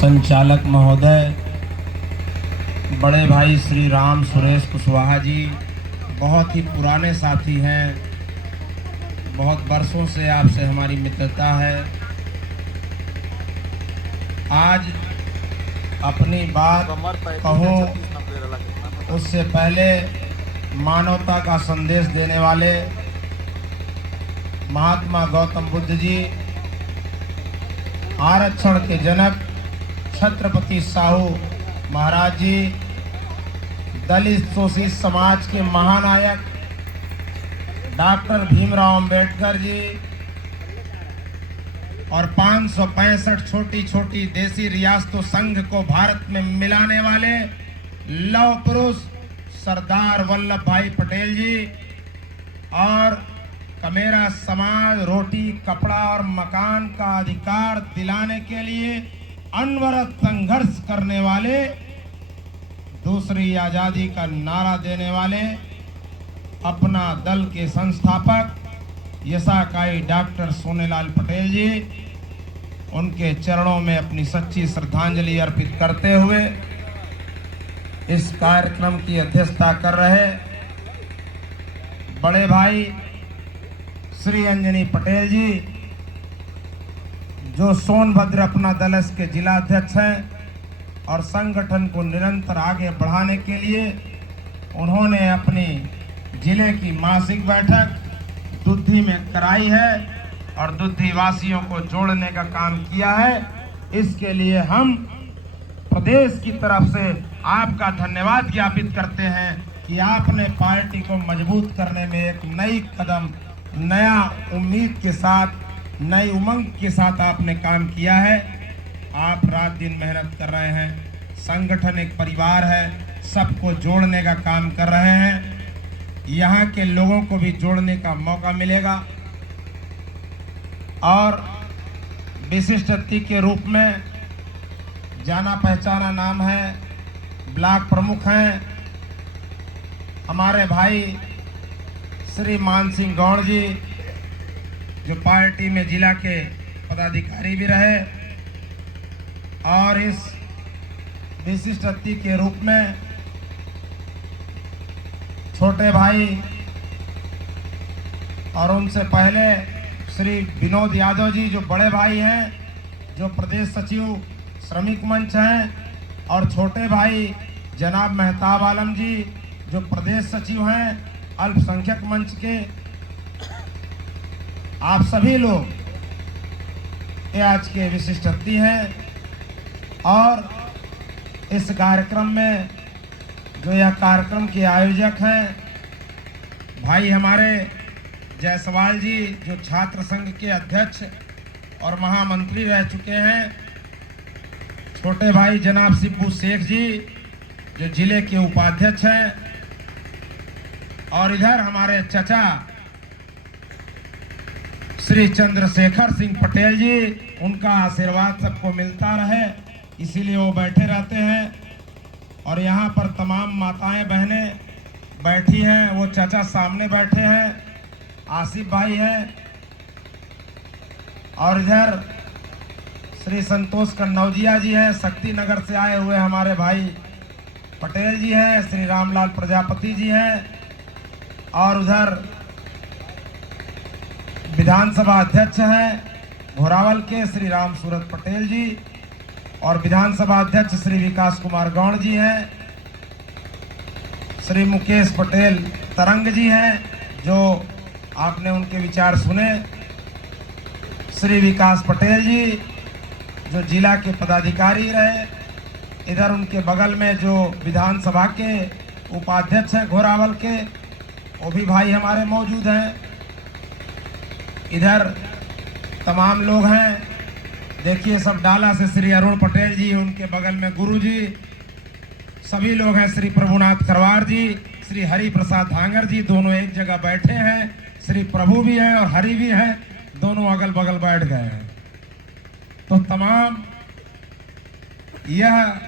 संचालक महोदय, बड़े भाई श्री राम सुरेश कुशवाहा जी, बहुत ही पुराने साथी हैं, बहुत वर्षों से आपसे हमारी मित्रता है। आज अपनी बात कहूँ उससे पहले मानवता का संदेश देने वाले महात्मा गौतम बुद्ध जी, आरक्षण के जनक छत्रपति साहू महाराज जी, दलित शोषित समाज के महानायक डॉक्टर भीमराव अंबेडकर जी और 565 छोटी छोटी देसी रियासतों संघ को भारत में मिलाने वाले लौह पुरुष सरदार वल्लभ भाई पटेल जी और कमेरा समाज रोटी कपड़ा और मकान का अधिकार दिलाने के लिए अनवरत संघर्ष करने वाले, दूसरी आजादी का नारा देने वाले अपना दल के संस्थापक यशाकाई डॉक्टर सोनेलाल पटेल जी, उनके चरणों में अपनी सच्ची श्रद्धांजलि अर्पित करते हुए इस कार्यक्रम की अध्यक्षता कर रहे बड़े भाई श्री अंजनी पटेल जी, जो सोनभद्र अपना दल के जिला अध्यक्ष हैं और संगठन को निरंतर आगे बढ़ाने के लिए उन्होंने अपनी जिले की मासिक बैठक दुद्धी में कराई है और दुद्धी वासियों को जोड़ने का काम किया है। इसके लिए हम प्रदेश की तरफ से आपका धन्यवाद ज्ञापित करते हैं कि आपने पार्टी को मजबूत करने में एक नई कदम, नया उम्मीद के साथ, नई उमंग के साथ आपने काम किया है। आप रात दिन मेहनत कर रहे हैं। संगठन एक परिवार है, सबको जोड़ने का काम कर रहे हैं। यहाँ के लोगों को भी जोड़ने का मौका मिलेगा और विशिष्ट अतिथि के रूप में जाना पहचाना नाम है, ब्लॉक प्रमुख हैं हमारे भाई श्री मान सिंह गौड़ जी, जो पार्टी में जिला के पदाधिकारी भी रहे, और इस विशिष्ट अतिथि के रूप में छोटे भाई और उनसे पहले श्री विनोद यादव जी, जो बड़े भाई हैं, जो प्रदेश सचिव श्रमिक मंच हैं, और छोटे भाई जनाब मेहताब आलम जी, जो प्रदेश सचिव हैं अल्पसंख्यक मंच के। आप सभी लोग ये आज के विशिष्ट अतिथि हैं और इस कार्यक्रम में जो यह कार्यक्रम के आयोजक हैं भाई हमारे जायसवाल जी, जो छात्र संघ के अध्यक्ष और महामंत्री रह चुके हैं, छोटे भाई जनाब सिब्बू शेख जी, जो जिले के उपाध्यक्ष हैं, और इधर हमारे चचा श्री चंद्रशेखर सिंह पटेल जी, उनका आशीर्वाद सबको मिलता रहे इसीलिए वो बैठे रहते हैं। और यहाँ पर तमाम माताएं बहनें बैठी हैं, वो चाचा सामने बैठे हैं, आसिफ भाई हैं, और इधर श्री संतोष कन्नौजिया जी हैं, शक्ति नगर से आए हुए हमारे भाई पटेल जी हैं, श्री रामलाल प्रजापति जी हैं, और उधर विधानसभा अध्यक्ष हैं घोरावल के श्री राम सूरत पटेल जी, और विधानसभा अध्यक्ष श्री विकास कुमार गौड़ जी हैं, श्री मुकेश पटेल तरंग जी हैं, जो आपने उनके विचार सुने, श्री विकास पटेल जी, जो जिला के पदाधिकारी रहे, इधर उनके बगल में जो विधानसभा के उपाध्यक्ष हैं घोरावल के, वो भी भाई हमारे मौजूद हैं। इधर तमाम लोग हैं, देखिए सब डाला से श्री अरुण पटेल जी, उनके बगल में गुरु जी, सभी लोग हैं, श्री प्रभुनाथ खरवार जी, श्री हरि प्रसाद धांगर जी, दोनों एक जगह बैठे हैं, श्री प्रभु भी हैं और हरि भी हैं, दोनों अगल बगल बैठ गए हैं। तो तमाम यह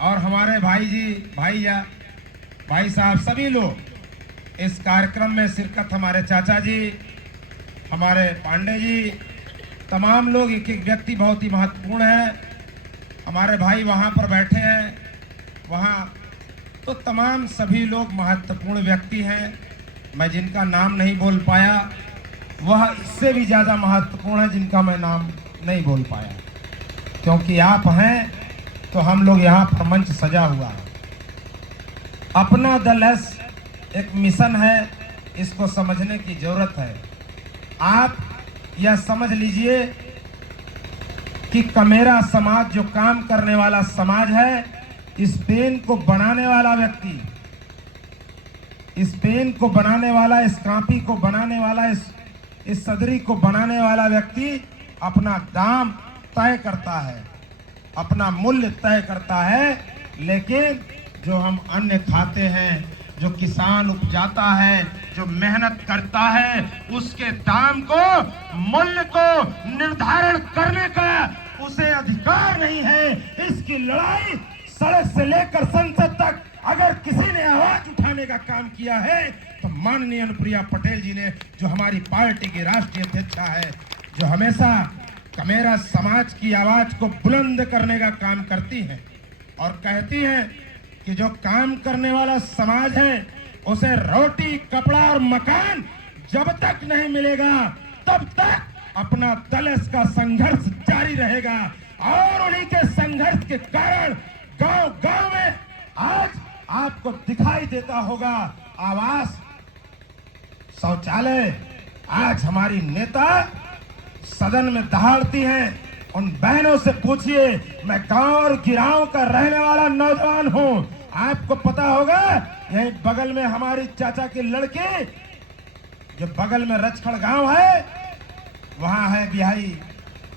और हमारे भाई जी, भाई साहब, सभी लोग इस कार्यक्रम में शिरकत, हमारे चाचा जी, हमारे पांडे जी, तमाम लोग, एक एक व्यक्ति बहुत ही महत्वपूर्ण है। हमारे भाई वहां पर बैठे हैं, वहां तो तमाम सभी लोग महत्वपूर्ण व्यक्ति हैं। मैं जिनका नाम नहीं बोल पाया वह इससे भी ज्यादा महत्वपूर्ण है जिनका मैं नाम नहीं बोल पाया, क्योंकि आप हैं तो हम लोग यहाँ पर मंच सजा हुआ है। अपना दल एस एक मिशन है, इसको समझने की जरूरत है। आप यह समझ लीजिए कि कमेरा समाज जो काम करने वाला समाज है, इस पेन को बनाने वाला व्यक्ति, इस पेन को बनाने वाला, इस कापी को बनाने वाला, इस सदरी को बनाने वाला व्यक्ति अपना दाम तय करता है, अपना मूल्य तय करता है। लेकिन जो हम अन्न खाते हैं, जो किसान उपजाता है, जो मेहनत करता है, उसके दाम को, मूल्य को निर्धारण करने का उसे अधिकार नहीं है। इसकी लड़ाई सड़क से लेकर संसद तक अगर किसी ने आवाज उठाने का काम किया है तो माननीय अनुप्रिया पटेल जी ने, जो हमारी पार्टी की राष्ट्रीय अध्यक्षा है, जो हमेशा कमेरा समाज की आवाज को बुलंद करने का काम करती है और कहती है कि जो काम करने वाला समाज है उसे रोटी, कपड़ा और मकान जब तक नहीं मिलेगा तब तक अपना दलित का संघर्ष जारी रहेगा। और उन्हीं के संघर्ष के कारण गांव-गांव में आज आपको दिखाई देता होगा आवास, शौचालय। आज हमारी नेता सदन में दहाड़ती हैं। उन बहनों से पूछिए, मैं गांव और गिराव का रहने वाला नौजवान हूं, आपको पता होगा यही बगल में हमारी चाचा की लड़की, जो बगल में रचखड़ गांव है, वहां है बिहाई,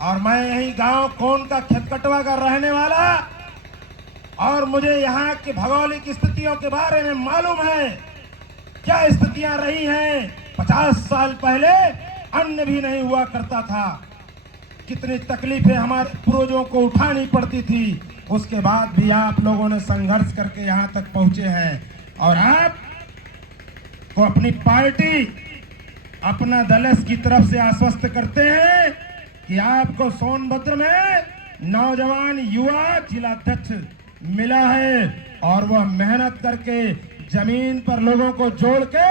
और मैं यही गांव कौन का खेतकटवा का रहने वाला, और मुझे यहाँ की भौगोलिक स्थितियों के बारे में मालूम है क्या स्थितियां रही हैं। 50 साल पहले अन्न भी नहीं हुआ करता था, कितनी तकलीफें हमारे पूर्वजों को उठानी पड़ती थी, उसके बाद भी आप लोगों ने संघर्ष करके यहाँ तक पहुंचे हैं। और आप को अपनी पार्टी, अपना दलस की तरफ से आश्वस्त करते हैं कि आपको सोनभद्र में नौजवान युवा जिलाध्यक्ष मिला है और वह मेहनत करके जमीन पर लोगों को जोड़ के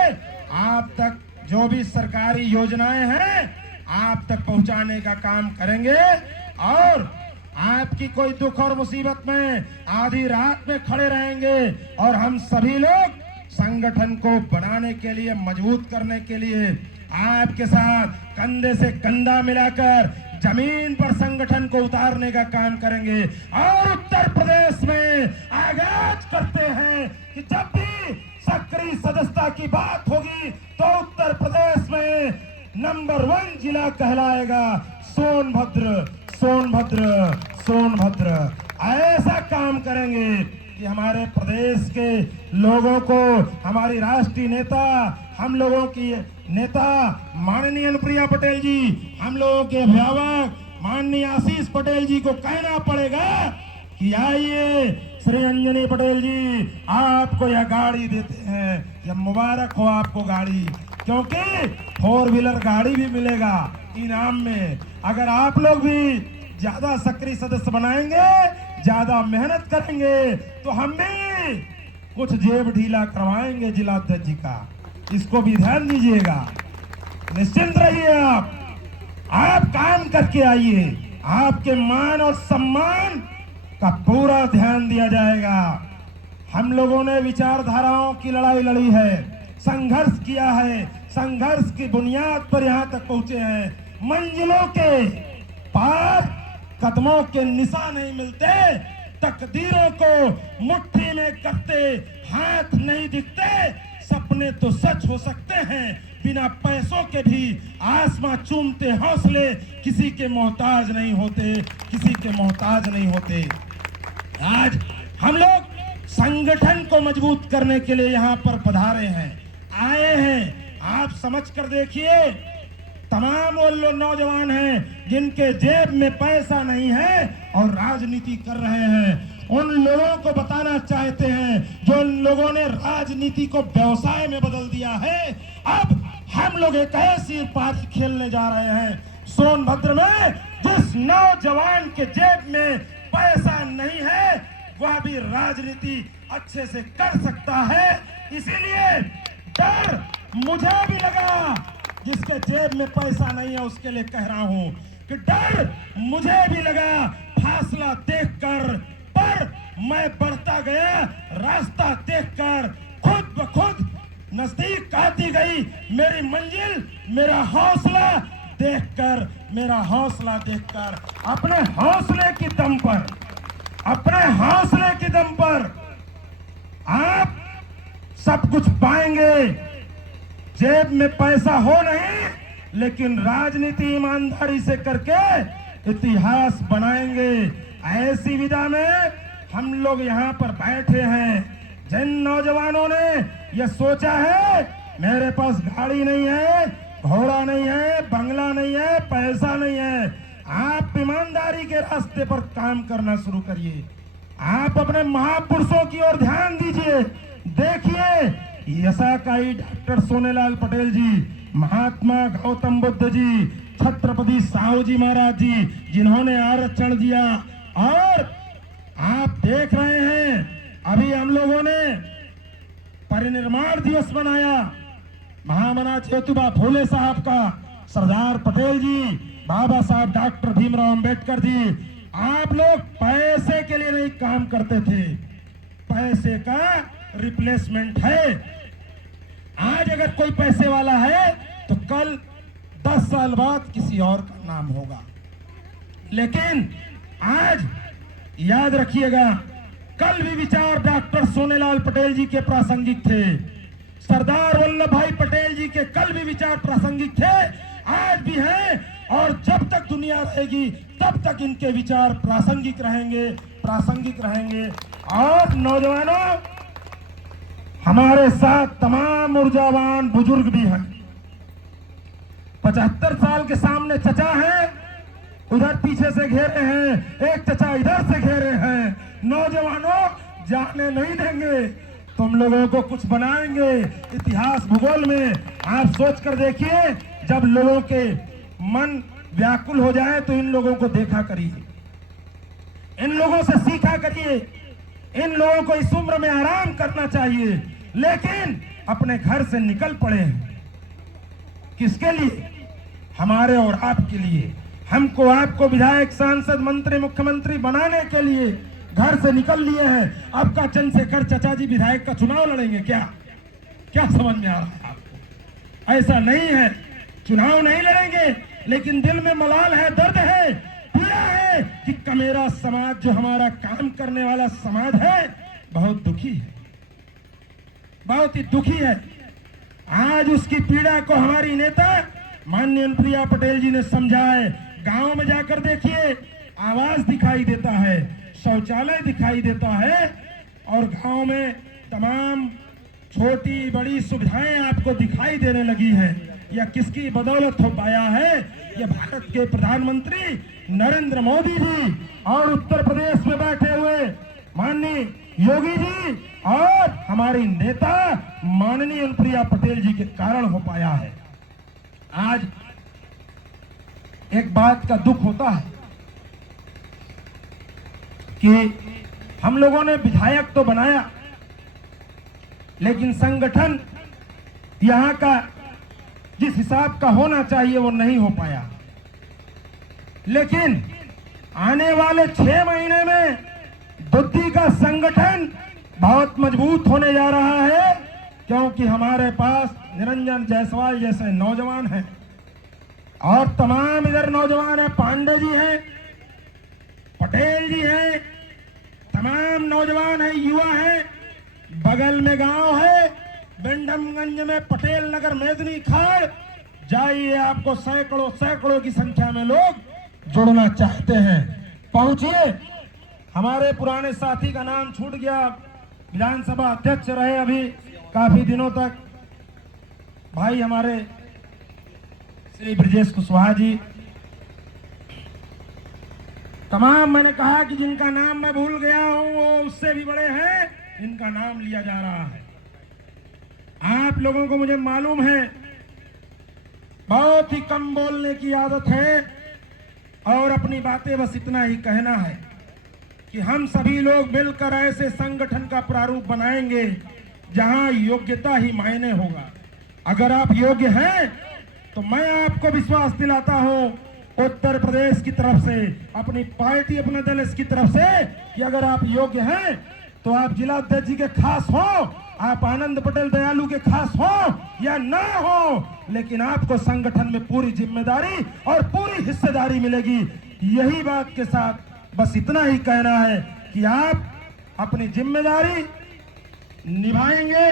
आप तक जो भी सरकारी योजनाएं हैं आप तक पहुंचाने का काम करेंगे। और आपकी कोई दुख और मुसीबत में आधी रात में खड़े रहेंगे और हम सभी लोग संगठन को बनाने के लिए, मजबूत करने के लिए आपके साथ कंधे से कंधा मिलाकर जमीन पर संगठन को उतारने का काम करेंगे। और उत्तर प्रदेश में आगाज करते हैं कि जब भी सक्रिय सदस्यता की बात होगी तो उत्तर प्रदेश में नंबर 1 जिला कहलाएगा सोनभद्र, सोनभद्र, सोनभद्र। ऐसा काम करेंगे कि हमारे प्रदेश के लोगों को, हमारी राष्ट्रीय नेता, हम लोगों की नेता माननीय अनुप्रिया पटेल जी, हम लोगों के अभिभावक माननीय आशीष पटेल जी को कहना पड़ेगा कि आइए श्री अंजनी पटेल जी, आपको यह गाड़ी देते हैं, यह मुबारक हो आपको गाड़ी, क्योंकि 4 व्हीलर गाड़ी भी मिलेगा इनाम में। अगर आप लोग भी ज्यादा सक्रिय सदस्य बनाएंगे, ज्यादा मेहनत करेंगे तो हम भी कुछ जेब ढीला करवाएंगे जिलाध्यक्ष जी का, इसको भी ध्यान दीजिएगा। निश्चिंत रहिए, आप काम करके आइए, आपके मान और सम्मान का पूरा ध्यान दिया जाएगा। हम लोगों ने विचारधाराओं की लड़ाई लड़ी है, संघर्ष किया है, संघर्ष की बुनियाद पर यहाँ तक पहुंचे हैं। मंजिलों के पार कदमों के निशान नहीं मिलते, तकदीरों को मुट्ठी में करते हाथ नहीं दिखते। सपने तो सच हो सकते हैं, बिना पैसों के भी आसमां चूमते हौसले किसी के मोहताज नहीं होते, किसी के मोहताज नहीं होते। आज हम लोग संगठन को मजबूत करने के लिए यहाँ पर पधारे हैं, आए हैं। आप समझ कर देखिए, तमाम वो लोग नौजवान हैं जिनके जेब में पैसा नहीं है और राजनीति कर रहे हैं, उन लोगों को बताना चाहते हैं जो उन लोगों ने राजनीति को व्यवसाय में बदल दिया है। अब हम लोग एक ऐसी पारी खेलने जा रहे हैं सोनभद्र में, जिस नौजवान के जेब में पैसा वह भी राजनीति अच्छे से कर सकता है। इसीलिए डर मुझे भी लगा, जिसके जेब में पैसा नहीं है उसके लिए कह रहा हूं कि डर मुझे भी लगा फासला देखकर, पर मैं बढ़ता गया रास्ता देखकर, खुद ब खुद नजदीक आती गई मेरी मंजिल, मेरा हौसला देखकर, मेरा हौसला देखकर, अपने हौसले की दम पर, अपने हौसले की दम पर आप सब कुछ पाएंगे। जेब में पैसा हो नहीं, लेकिन राजनीति ईमानदारी से करके इतिहास बनाएंगे। ऐसी विधा में हम लोग यहाँ पर बैठे हैं। जिन नौजवानों ने यह सोचा है मेरे पास गाड़ी नहीं है, घोड़ा नहीं है, बंगला नहीं है, पैसा नहीं है, आप ईमानदारी के रास्ते पर काम करना शुरू करिए। आप अपने महापुरुषों की ओर ध्यान दीजिए। देखिए यशाकाई डॉक्टर सोनेलाल पटेल जी, महात्मा गौतम बुद्ध जी, छत्रपति साहू जी महाराज जी, जिन्होंने आरक्षण दिया, और आप देख रहे हैं अभी हम लोगों ने परिनिर्माण दिवस मनाया, महामना ज्योतिबा फूले साहब का, सरदार पटेल जी, बाबा साहब डॉक्टर भीमराव अंबेडकर जी। आप लोग पैसे के लिए नहीं काम करते थे, पैसे का रिप्लेसमेंट है। आज अगर कोई पैसे वाला है तो कल 10 साल बाद किसी और का नाम होगा। लेकिन आज याद रखिएगा, कल भी विचार डॉक्टर सोनेलाल पटेल जी के प्रासंगिक थे, सरदार वल्लभ भाई पटेल जी के कल भी विचार प्रासंगिक थे, आज भी हैं, और जब तक दुनिया रहेगी तब तक इनके विचार प्रासंगिक रहेंगे, प्रासंगिक रहेंगे। और नौजवानों, हमारे साथ तमाम ऊर्जावान बुजुर्ग भी हैं। 75 साल के सामने चचा हैं, उधर पीछे से घेरे हैं, एक चचा इधर से घेरे हैं। नौजवानों, जाने नहीं देंगे, तुम लोगों को कुछ बनाएंगे इतिहास भूगोल में। आप सोच कर देखिए, जब लोगों के मन व्याकुल हो जाए तो इन लोगों को देखा करिए, इन लोगों से सीखा करिए। इन लोगों को इस उम्र में आराम करना चाहिए, लेकिन अपने घर से निकल पड़े हैं। किसके लिए? हमारे और आपके लिए। हमको आपको विधायक, सांसद, मंत्री, मुख्यमंत्री बनाने के लिए घर से निकल लिए हैं। अब का चंद्रशेखर चचा जी विधायक का चुनाव लड़ेंगे क्या? क्या समझ में आ रहा है आपको? ऐसा नहीं है, चुनाव नहीं लड़ेंगे, लेकिन दिल में मलाल है, दर्द है, पीड़ा है कि मेरा समाज, जो हमारा काम करने वाला समाज है, बहुत दुखी है, बहुत ही दुखी है। आज उसकी पीड़ा को हमारी नेता माननीय अनुप्रिया पटेल जी ने समझा है। गांव में जाकर देखिए, आवास दिखाई देता है, शौचालय दिखाई देता है, और गांव में तमाम छोटी बड़ी सुविधाएं आपको दिखाई देने लगी हैं। यह किसकी बदौलत हो पाया है? यह भारत के प्रधानमंत्री नरेंद्र मोदी जी और उत्तर प्रदेश में बैठे हुए माननीय योगी जी और हमारी नेता माननीय अनुप्रिया पटेल जी के कारण हो पाया है। आज एक बात का दुख होता है कि हम लोगों ने विधायक तो बनाया, लेकिन संगठन यहां का जिस हिसाब का होना चाहिए वो नहीं हो पाया। लेकिन आने वाले 6 महीने में बुद्धि का संगठन बहुत मजबूत होने जा रहा है, क्योंकि हमारे पास निरंजन जायसवाल जैसे नौजवान हैं, और तमाम इधर नौजवान हैं, पांडे जी हैं, पटेल जी हैं, तमाम नौजवान हैं, युवा हैं। बगल में गांव है बेंडमगंज में पटेल नगर मेदनी खाड़, जाइए, आपको सैकड़ों सैकड़ों की संख्या में लोग जुड़ना चाहते हैं। पहुंचिए। हमारे पुराने साथी का नाम छूट गया, विधानसभा अध्यक्ष रहे अभी काफी दिनों तक, भाई हमारे श्री ब्रजेश कुशवाहा जी। तमाम मैंने कहा कि जिनका नाम मैं भूल गया हूं वो उससे भी बड़े हैं, इनका नाम लिया जा रहा है। आप लोगों को मुझे मालूम है बहुत ही कम बोलने की आदत है, और अपनी बातें बस इतना ही कहना है। कि हम सभी लोग मिलकर ऐसे संगठन का प्रारूप बनाएंगे जहां योग्यता ही मायने होगा। अगर आप योग्य हैं तो मैं आपको विश्वास दिलाता हूं उत्तर प्रदेश की तरफ से, अपनी पार्टी, अपना दल इसकी तरफ से, कि अगर आप योग्य हैं तो आप जिला अध्यक्ष जी के खास हो, आप आनंद पटेल दयालु के खास हो या ना हो, लेकिन आपको संगठन में पूरी जिम्मेदारी और पूरी हिस्सेदारी मिलेगी। यही बात के साथ बस इतना ही कहना है कि आप अपनी जिम्मेदारी निभाएंगे,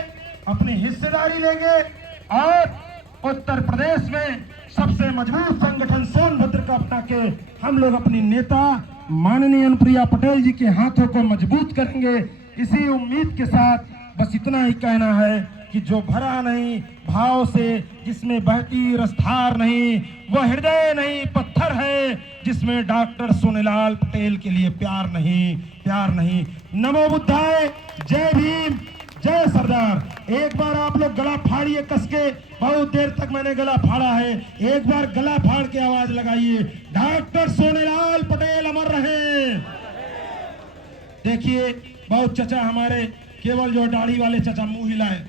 अपनी हिस्सेदारी लेंगे और उत्तर प्रदेश में सबसे मजबूत संगठन सोनभद्र का अपना के हम लोग अपनी नेता माननीय अनुप्रिया पटेल जी के हाथों को मजबूत करेंगे। इसी उम्मीद के साथ बस इतना ही कहना है कि जो भरा नहीं भाव से, जिसमें बहती रसधार नहीं, वह हृदय नहीं पत्थर है, जिसमें डॉक्टर सोनेलाल पटेल के लिए प्यार नहीं। नमो बुद्धाय, जय भीम, जय सरदार। एक बार आप लोग गला फाड़िए कस के, बहुत देर तक मैंने गला फाड़ा है, एक बार गला फाड़ के आवाज लगाइए, डॉक्टर सोनेलाल पटेल अमर रहे। देखिए बहुत चचा हमारे केवल जो दाढ़ी वाले चचा मुंह हिलाए,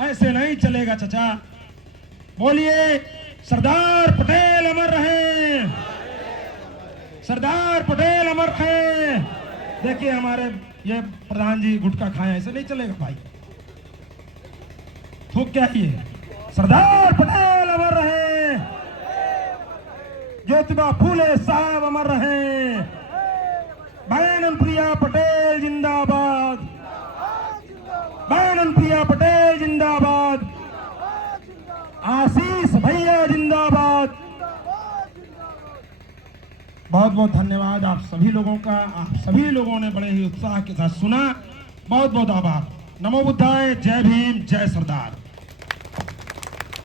ऐसे नहीं चलेगा चचा। बोलिए सरदार पटेल अमर रहे, सरदार पटेल अमर रहे। देखिए हमारे ये प्रधान जी गुटखा खाए, ऐसे नहीं चलेगा भाई, थूक क्या ही है। सरदार पटेल अमर रहे, ज्योतिबा फूले साहब अमर रहे, बहन अनुप्रिया पटेल जिंदाबाद, बहन अनुप्रिया पटेल जिंदाबाद, आशीष भैया जिंदाबाद। बहुत बहुत धन्यवाद आप सभी लोगों का, आप सभी लोगों ने बड़े ही उत्साह के साथ सुना, बहुत बहुत आभार। नमो बुद्धाय, जय भीम, जय सरदार।